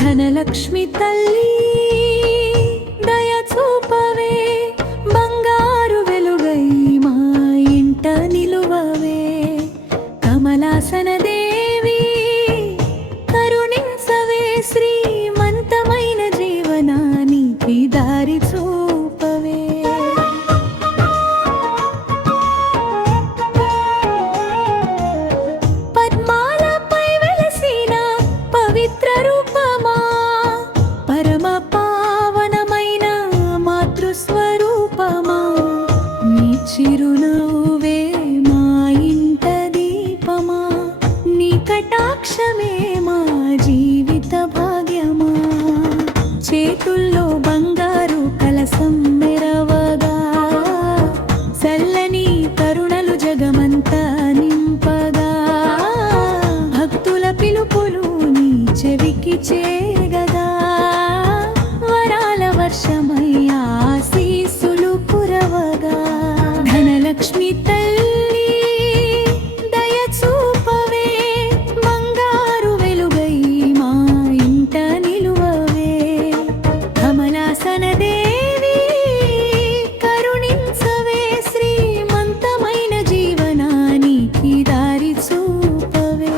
ధనలక్ష్మి తల్లి దయ చూపవే, బంగారు వెలుగై మా ఇంట నిలువవే. కమలాసన దేవి కరుణించవే, శ్రీమంతమైన జీవనానికి దారి చూపవే. పద్మాలపై వెలసిన పవిత్ర రూపమా, పరమ పావనమైన మాతృస్వరూపమా, నీ చిరునవ్వే మా ఇంట దీపమా, నీ కటాక్షమే మా జీవిత భాగ్యమా. చేతుల్లో బంగారు కలసం మెరవగా, చల్లని కరుణలు జగమంతా నింపగా, భక్తుల పిలుపులు నీ చెవికి చేరగా, వరాల వర్షమై ఆశీస్సులు కురవగా. ధనలక్ష్మి తల్లి దయ చూపవే, బంగారు వెలుగై మా ఇంట నిలువవే. కమలాసన దేవి కరుణించవే, శ్రీమంతమైన జీవనానికి దారి చూపవే.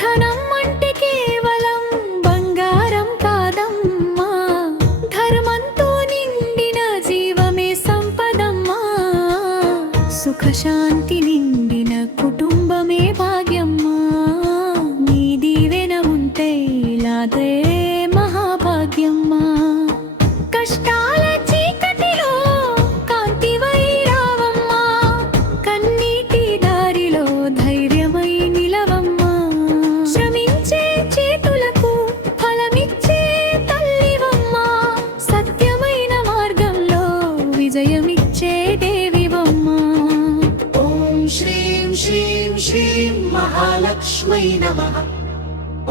ధనం అంటే కేవలం బంగారం కాదమ్మా, ధర్మంతో నిండిన జీవమే సంపదమ్మా. సుఖశాంతి నిండిన కుటుంబమే భాగ్యమ్మా, నీ దీవెన ఉంటే ఇలాగే మహాభాగ్యమ్మా. కష్టాల చీకటిలో కాంతివై రావమ్మా, కన్నీటి దారిలో ధైర్యమై నిలవమ్మా. శ్రమించే చేతులకు ఫలమిచ్చే తల్లివమ్మా, సత్యమైన మార్గంలో విజయమిచ్చే దేవివమ్మా. ఓం శ్రీం శ్రీం శ్రీం మహాలక్ష్మై నమః.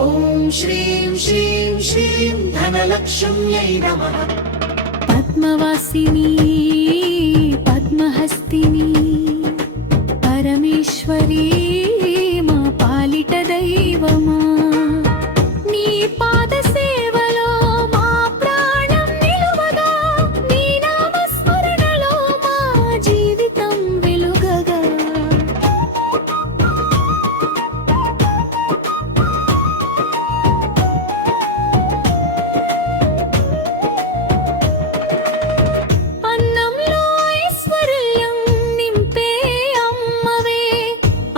ఓం శ్రీం శ్రీం శ్రీం ధనలక్ష్మ్యై నమః. పద్మవాసిని పద్మహస్తిని పరమేశ్వరి మా పాలిట దైవమా, నీ పాద సేవలో మా ప్రాణం నిలువగా, నీ నామస్మరణలో మా జీవితం వెలుగగా. అన్నంలో ఐశ్వర్యం నింపే అమ్మవే,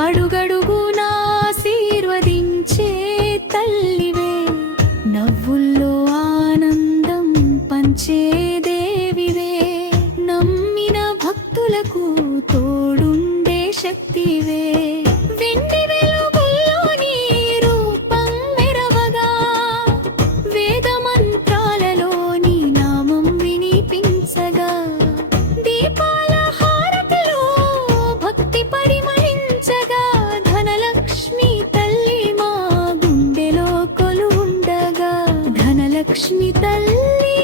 అడుగడుగునా ఆశీర్వదించే తల్లివే. నవ్వుల్లో ఆనందం పంచే దేవివే, నమ్మిన భక్తులకు తోడుండే శక్తివే. వెండి వెలుగుల్లో నీ రూపం మెరవగా, వేద మంత్రాలలో నీ నామం వినిపించగా, దీపాల హారతిలో భక్తి పరిమళించగా, ధనలక్ష్మి తల్లి మా గుండెలో కొలువుండగా. ధనలక్ష్మి తల్లి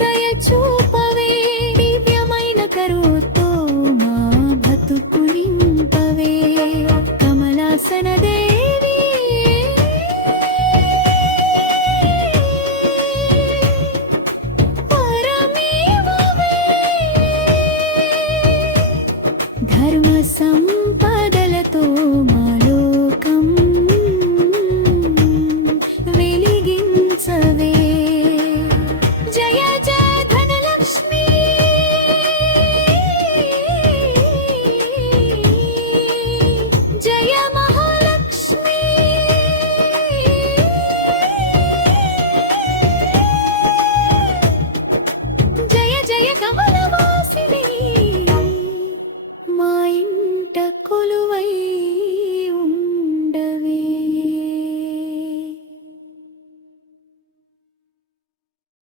దయ చూపవే, దివ్యమైన కరుతో మా బతుకు నింపవే. కమలాసన దేవి పరమేవవే, ధర్మ సంపదలతో మా లోకం వెలిగించవే. జయ జయ ధనలక్ష్మి. కమల